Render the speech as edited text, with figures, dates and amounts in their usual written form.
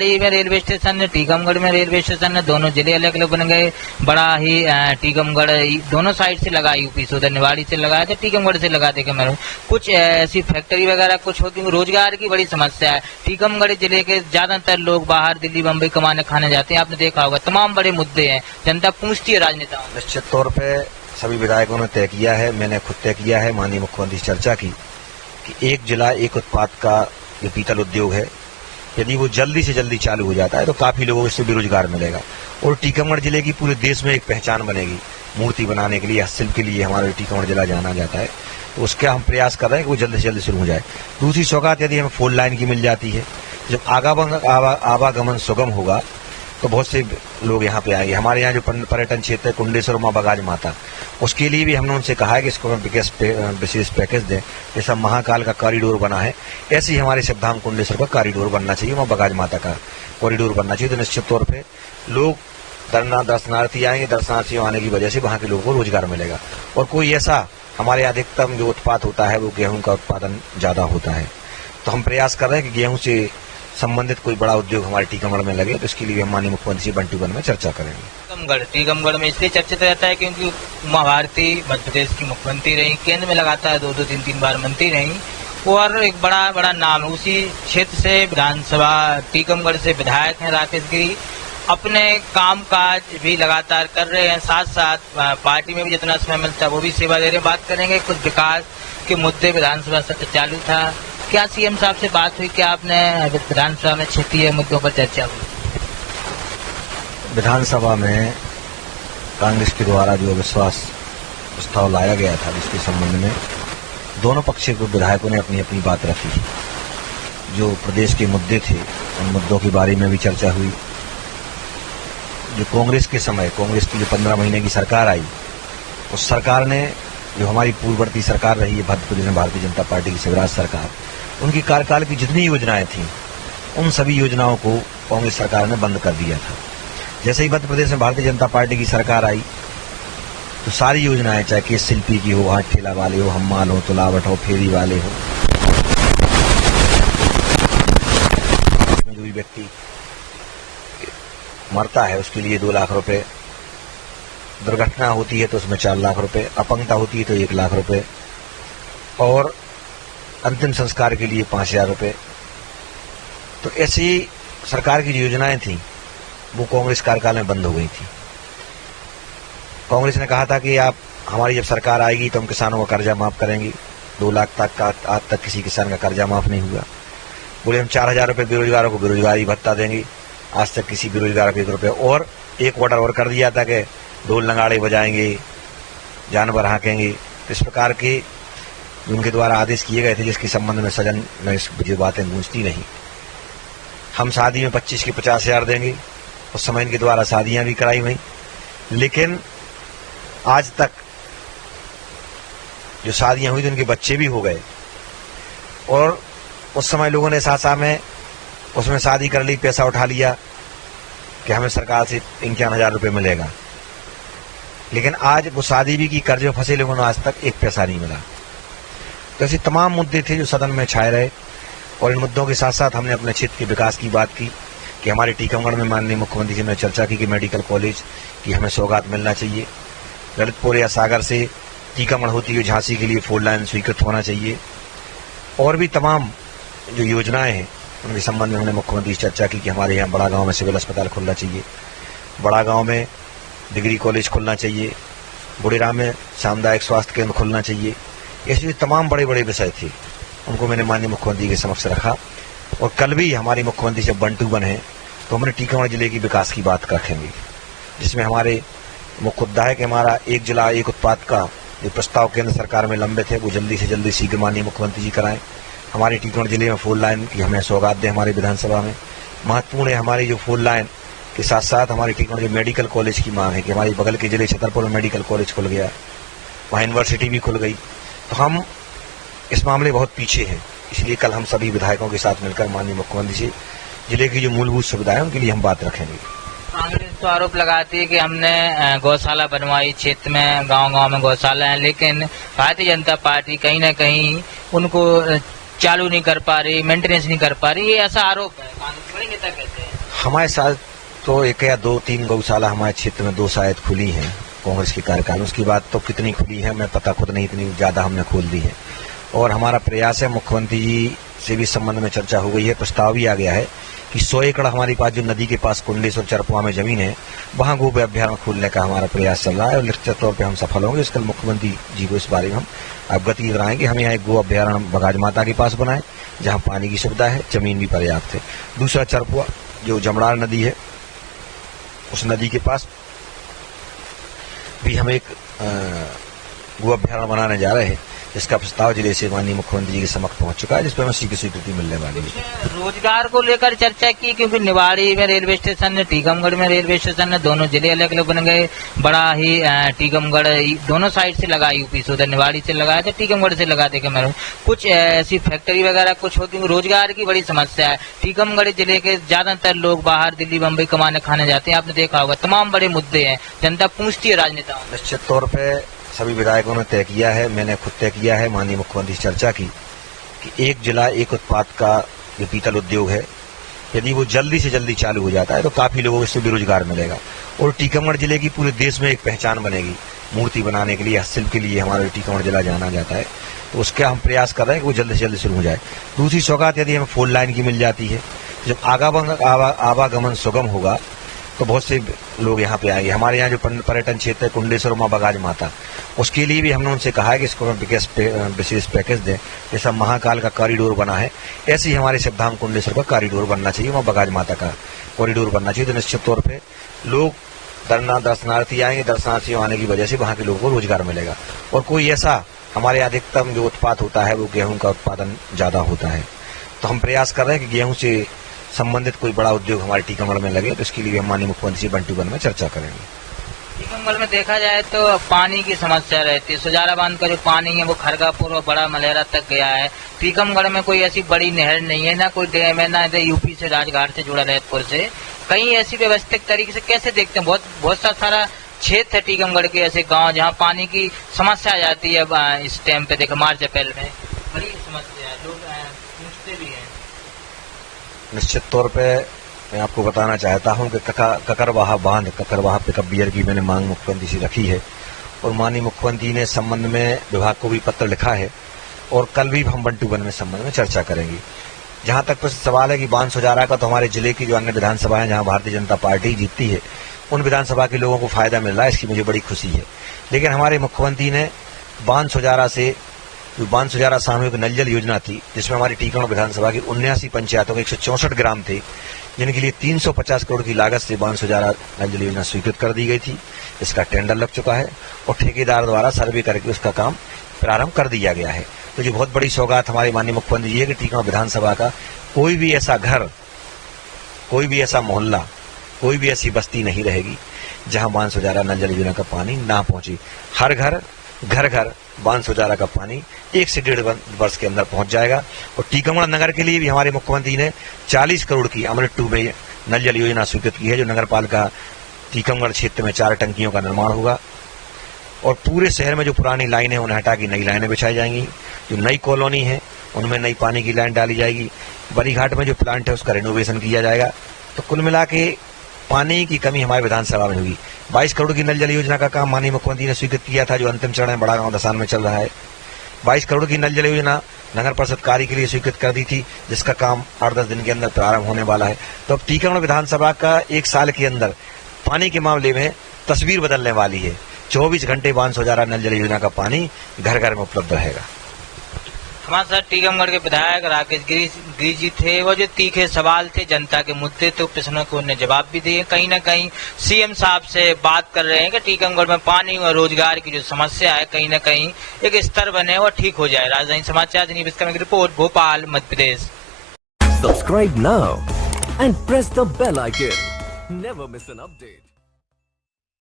में railway station है, टीकमगढ़ में रेलवे स्टेशन है, दोनों जिले अलग अलग बन गए। बड़ा ही टीकमगढ़ दोनों साइड से लगा, यूपी से उधर निवाड़ी से लगाया था, टीकमगढ़ से लगा देखे मैं कुछ ऐसी फैक्ट्री वगैरह कुछ होती, रोजगार की बड़ी समस्या है। टीकमगढ़ जिले के ज्यादातर लोग बाहर दिल्ली बम्बई कमाने खाने जाते हैं, आपने देखा होगा। तमाम बड़े मुद्दे हैं, जनता पूछती है राजनेताओं। निश्चित तौर पर सभी विधायकों ने तय किया है, मैंने खुद तय किया है, माननीय मुख्यमंत्री से चर्चा की कि एक जिला एक उत्पाद का ये पीतल उद्योग है, यदि वो जल्दी से जल्दी चालू हो जाता है तो काफी लोगों को इससे बेरोजगार मिलेगा और टीकमगढ़ जिले की पूरे देश में एक पहचान बनेगी। मूर्ति बनाने के लिए, हस्तशिल्प के लिए हमारा टीकमगढ़ जिला जाना जाता है, तो उसका हम प्रयास कर रहे हैं कि वो जल्दी से जल्दी शुरू हो जाए। दूसरी सौगात यदि हमें फोर लाइन की मिल जाती है, जब आवागमन सुगम होगा तो बहुत से लोग यहाँ पे आएंगे। हमारे यहाँ जो पर्यटन क्षेत्र है कुंडेश्वर माँ बगाज माता, उसके लिए भी हमने उनसे कहा है कि इसको हम विशेष पैकेज दें। जैसा महाकाल का कॉरिडोर बना है, ऐसे ही हमारे सिद्धाम कुंडेश्वर का कॉरिडोर बनना चाहिए, माँ बगाज माता का कॉरिडोर बनना चाहिए। तो निश्चित तौर पर लोग दर्शनार्थी आएंगे, दर्शनार्थियों आने की वजह से वहाँ के लोगों को रोजगार मिलेगा। और कोई ऐसा हमारे अधिकतम जो उत्पाद होता है वो गेहूं का उत्पादन ज्यादा होता है, तो हम प्रयास कर रहे हैं कि गेहूं से संबंधित कोई बड़ा उद्योग हमारे टीकमगढ़ में लगे, तो इसके लिए हम माननीय मुख्यमंत्री से बंटू वन में चर्चा करेंगे। टीकमगढ़ में इसलिए चर्चित रहता है क्योंकि उमा भारती मध्य प्रदेश की मुख्यमंत्री रही, केंद्र में लगातार 2-2, 3-3 बार मंत्री रही और एक बड़ा नाम है। उसी क्षेत्र से विधानसभा टीकमगढ़ से विधायक हैं राकेश गिरी, अपने काम काज भी लगातार कर रहे हैं, साथ साथ पार्टी में भी जितना समय मिलता है वो भी सेवा दे रहे हैं। बात करेंगे कुछ विकास के मुद्दे, विधानसभा सत्र चालू था, क्या सीएम साहब से बात हुई, क्या आपने विधानसभा में क्षेत्रीय मुद्दों पर चर्चा हुई? विधानसभा में कांग्रेस के द्वारा जो अविश्वास प्रस्ताव लाया गया था, जिसके संबंध में दोनों पक्ष के विधायकों ने अपनी अपनी बात रखी। जो प्रदेश के मुद्दे थे उन मुद्दों के बारे में भी चर्चा हुई। जो कांग्रेस के समय, कांग्रेस की जो 15 महीने की सरकार आई, उस सरकार ने, जो हमारी पूर्ववर्ती सरकार रही है मध्य प्रदेश में भारतीय जनता पार्टी की शिवराज सरकार, उनकी कार्यकाल की जितनी योजनाएं थी उन सभी योजनाओं को कांग्रेस सरकार ने बंद कर दिया था। जैसे ही मध्य प्रदेश में भारतीय जनता पार्टी की सरकार आई तो सारी योजनाएं, चाहे केस शिल्पी की हो, हाथ ठेला वाले हो, हम्माल हो, तुलावट हो, फेरी वाले हो, जो भी व्यक्ति मरता है उसके लिए 2 लाख रुपए, दुर्घटना होती है तो उसमें 4 लाख रुपए, अपंगता होती है तो 1 लाख रुपए और अंतिम संस्कार के लिए 5,000 रुपए। तो ऐसी सरकार की जो योजनाएं थी वो कांग्रेस कार्यकाल में बंद हो गई थी। कांग्रेस ने कहा था कि आप हमारी जब सरकार आएगी तो हम किसानों का कर्जा माफ करेंगे। 2 लाख तक का आज तक किसी किसान का कर्जा माफ नहीं हुआ। बोले हम 4,000 रुपए बेरोजगारों को बेरोजगारी भत्ता देंगे, आज तक किसी बेरोजगार को 1 रुपये। और एक ऑर्डर और कर दिया था कि ढोल नगाड़े बजाएंगे, जानवर हाँकेंगे। इस प्रकार के उनके द्वारा आदेश किए गए थे, जिसके संबंध में सदन में जो बातें गूंजती नहीं। हम शादी में 25 के 50,000 देंगे, उस समय इनके द्वारा शादियां भी कराई गई, लेकिन आज तक जो शादियां हुई तो उनके बच्चे भी हो गए। और उस समय लोगों ने सासा में उसमें शादी कर ली, पैसा उठा लिया कि हमें सरकार से 51,000 रुपये मिलेगा, लेकिन आज वो शादी भी की, कर्जे फंसे लोगों ने आज तक 1 पैसा नहीं मिला। तो ऐसे तमाम मुद्दे थे जो सदन में छाए रहे और इन मुद्दों के साथ साथ हमने अपने क्षेत्र के विकास की बात की कि हमारे टीकमगढ़ में माननीय मुख्यमंत्री जी ने चर्चा की कि मेडिकल कॉलेज की हमें सौगात मिलना चाहिए। ललितपुर या सागर से टीकमगढ़ होती हुई झांसी के लिए 4 लाइन स्वीकृत होना चाहिए और भी तमाम जो योजनाएं हैं उनके संबंध में हमने मुख्यमंत्री से चर्चा की कि हमारे यहाँ बड़ा गाँव में सिविल अस्पताल खुलना चाहिए, बड़ा गाँव में डिग्री कॉलेज खुलना चाहिए, बुढ़ेराम में सामुदायिक स्वास्थ्य केंद्र खुलना चाहिए। ऐसे तमाम बड़े बड़े विषय थे, उनको मैंने माननीय मुख्यमंत्री के समक्ष रखा। और कल भी हमारी मुख्यमंत्री जब बंटू वन है तो हमने टीकमगढ़ जिले की विकास की बात रखेंगे, जिसमें हमारे मुख्य मुद्दा है कि हमारा एक जिला एक उत्पाद का जो प्रस्ताव केंद्र सरकार में लंबित है वो जल्दी से जल्दी शीघ्र माननीय मुख्यमंत्री जी कराएं। हमारे टीकमगढ़ जिले में 4 लाइन की हमें सौगात दें। हमारे विधानसभा में महत्वपूर्ण है हमारी जो 4 लाइन के साथ साथ हमारे टीकमगढ़ जो मेडिकल कॉलेज की मांग है कि हमारे बगल के जिले छतरपुर में मेडिकल कॉलेज खुल गया, वहाँ यूनिवर्सिटी भी खुल गई। तो हम इस मामले बहुत पीछे हैं, इसलिए कल हम सभी विधायकों के साथ मिलकर माननीय मुख्यमंत्री से जिले की जो मूलभूत सुविधाएं उनके लिए हम बात रखेंगे। कांग्रेस तो आरोप लगाती है कि हमने गौशाला बनवाई, क्षेत्र में गांव-गांव में गौशाला है, लेकिन भारतीय जनता पार्टी कहीं ना कहीं उनको चालू नहीं कर पा रही, मेंटेनेंस नहीं कर पा रही, ये ऐसा आरोप है। कांग्रेस बड़े नेता कहते हैं। हमारे साथ तो 1 या 2-3 गौशाला हमारे क्षेत्र में 2 शायद खुली हैं कांग्रेस के कार्यकाल। उसकी बात तो कितनी खुली है मैं पता खुद नहीं, इतनी ज़्यादा हमने खोल दी है। और हमारा प्रयास है, मुख्यमंत्री जी से भी संबंध में चर्चा हो गई है, प्रस्ताव भी आ गया है कि 100 एकड़ हमारे पास जो नदी के पास कुंडलेश्वर चरपुआ में जमीन है वहाँ गो अभ्यारण्य खोलने का हमारा प्रयास चल रहा है और निश्चित तौर पर हम सफल होंगे। इसकल मुख्यमंत्री जी को इस बारे में हम अवगति कराएंगे। हम यहाँ एक गो अभ्यारण्य बगाज माता के पास बनाए जहाँ पानी की सुविधा है, जमीन भी पर्याप्त है। दूसरा चरपुआ जो जमड़ार नदी है उस नदी के पास भी हम एक गो अभ्यारण्य बनाने जा रहे हैं, जिसका प्रस्ताव जिले से माननीय मुख्यमंत्री जी के समक्ष पहुंच चुका है, जिसपर हमें शीघ्र स्वीकृति मिलने वाली है। रोजगार को लेकर चर्चा की, क्योंकि निवाड़ी में रेलवे स्टेशन है, टीकमगढ़ में रेलवे स्टेशन है, दोनों जिले अलग अलग बन गए। बड़ा ही टीकमगढ़ दोनों साइड से लगा, यूपी से उधर निवाड़ी से लगाया था, टीकमगढ़ से लगा देगा। मैं कुछ ऐसी फैक्ट्री वगैरह कुछ होती, रोजगार की बड़ी समस्या है। टीकमगढ़ जिले के ज्यादातर लोग बाहर दिल्ली बम्बई कमाने खाने जाते हैं, आपने देखा होगा। तमाम बड़े मुद्दे हैं, जनता पूछती है राजनेताओं। निश्चित तौर पर सभी विधायकों ने तय किया है, मैंने खुद तय किया है, माननीय मुख्यमंत्री से चर्चा की कि एक जिला एक उत्पाद का जो पीतल उद्योग है, यदि वो जल्दी से जल्दी चालू हो जाता है तो काफी लोगों को इससे बेरोजगार मिलेगा और टीकमगढ़ जिले की पूरे देश में एक पहचान बनेगी। मूर्ति बनाने के लिए, हस्तशिल्प के लिए हमारा टीकमगढ़ जिला जाना जाता है, तो उसका हम प्रयास कर रहे हैं कि वो जल्दी से जल्दी शुरू हो जाए। दूसरी सौगात यदि हमें 4 लाइन की मिल जाती है, जब आवागमन सुगम होगा तो बहुत से लोग यहाँ पे आएंगे। हमारे यहाँ जो पर्यटन क्षेत्र है कुंडलेश्वर माँ बगाज माता, उसके लिए भी हमने उनसे कहा है कि इसको हम विशेष पैकेज दें। जैसा महाकाल का कॉरिडोर बना है, ऐसे ही हमारे सिद्धाम कुंडलेश्वर का कॉरिडोर बनना चाहिए, माँ बगाज माता का कॉरिडोर बनना चाहिए। तो निश्चित तौर पर लोग दर्शनार्थी आएंगे, दर्शनार्थियों आने की वजह से वहाँ के लोगों को रोजगार मिलेगा। और कोई ऐसा हमारे अधिकतम जो उत्पाद होता है वो गेहूं का उत्पादन ज्यादा होता है, तो हम प्रयास कर रहे हैं कि गेहूं से संबंधित कोई बड़ा उद्योग हमारे टीकमगढ़ में लगे, तो इसके लिए हम माननीय मुख्यमंत्री से बंटू वन में चर्चा करेंगे। टीकमगढ़ में देखा जाए तो पानी की समस्या रहती है। सुजारा बांध का जो पानी है वो खरगापुर और बड़ा मलेरा तक गया है। टीकमगढ़ में कोई ऐसी बड़ी नहर नहीं है, ना कोई डैम है, ना यूपी से राजघाट से जुड़ा ललितपुर से। कहीं ऐसी व्यवस्थित तरीके से कैसे देखते हैं? बहुत सारा क्षेत्र है टीकमगढ़ के ऐसे गाँव जहाँ पानी की समस्या आ जाती है। इस टाइम पे देखो मार्च अप्रैल में बड़ी समस्या है, लोग पूछते भी हैं। निश्चित तौर पे मैं आपको बताना चाहता हूं कि ककरवाहा बांध, ककरवाहा पिकअप बियर की मैंने मांग मुख्यमंत्री से रखी है और माननीय मुख्यमंत्री ने संबंध में विभाग को भी पत्र लिखा है और कल भी हम बंटू वन में संबंध में चर्चा करेंगे। जहां तक सवाल है कि बांध सुजारा का, तो हमारे जिले की जो अन्य विधानसभा है जहां भारतीय जनता पार्टी जीतती है, उन विधानसभा के लोगों को फायदा मिल रहा है, इसकी मुझे बड़ी खुशी है। लेकिन हमारे मुख्यमंत्री ने बांध सुजारा से, जो बांध सुजारा सामूहिक नल जल योजना थी, जिसमें हमारी टीकमगढ़ विधानसभा की 79 पंचायतों के 164 ग्राम थे, जिनके लिए 350 करोड़ की लागत से बांध सुजारा नल जल योजना स्वीकृत कर दी गई थी। इसका टेंडर लग चुका है और ठेकेदार द्वारा सर्वे करके उसका काम प्रारंभ कर दिया गया है। तो ये बहुत बड़ी सौगात हमारे माननीय मुख्यमंत्री जी है कि टीकमगढ़ विधानसभा का कोई भी ऐसा घर, कोई भी ऐसा मोहल्ला, कोई भी ऐसी बस्ती नहीं रहेगी जहां बांध सुजारा नल जल योजना का पानी ना पहुंचे। हर घर घर बांध सुजारा का पानी 1 से 1.5 वर्ष के अंदर पहुंच जाएगा। और टीकमगढ़ नगर के लिए भी हमारे मुख्यमंत्री ने 40 करोड़ की अमृत 2 में नल जल योजना स्वीकृत की है, जो नगर पालिका टीकमगढ़ क्षेत्र में 4 टंकियों का निर्माण होगा और पूरे शहर में जो पुरानी लाइन है उन्हें हटा के नई लाइनें बिछाई जाएंगी। जो नई कॉलोनी है उनमें नई पानी की लाइन डाली जाएगी। बरीघाट में जो प्लांट है उसका रिनोवेशन किया जाएगा। तो कुल मिला के पानी की कमी हमारे विधानसभा में होगी। 22 करोड़ की नल जल योजना का काम माननीय मुख्यमंत्री ने स्वीकृत किया था, जो अंतिम चरण में बड़ा गांव दसान में चल रहा है। 22 करोड़ की नल जल योजना नगर परिषद कार्य के लिए स्वीकृत कर दी थी, जिसका काम 8-10 दिन के अंदर प्रारंभ होने वाला है। तो अब टीकमगढ़ विधानसभा का 1 साल के अंदर पानी के मामले में तस्वीर बदलने वाली है। 24 घंटे बांध सुजारा नल जल योजना का पानी घर घर में उपलब्ध रहेगा। हमारे साथ टीकमगढ़ के विधायक राकेश गिरी जी थे। वो जो तीखे सवाल थे, जनता के मुद्दे थे, प्रश्नों को उन्हें जवाब भी दिए। कहीं ना कहीं सीएम साहब से बात कर रहे हैं कि टीकमगढ़ में पानी और रोजगार की जो समस्या है कहीं ना कहीं एक स्तर बने और ठीक हो जाए। राजधानी समाचार की रिपोर्ट, Bhopal, Madhya Pradesh. Subscribe now and press the bell icon, never miss an update.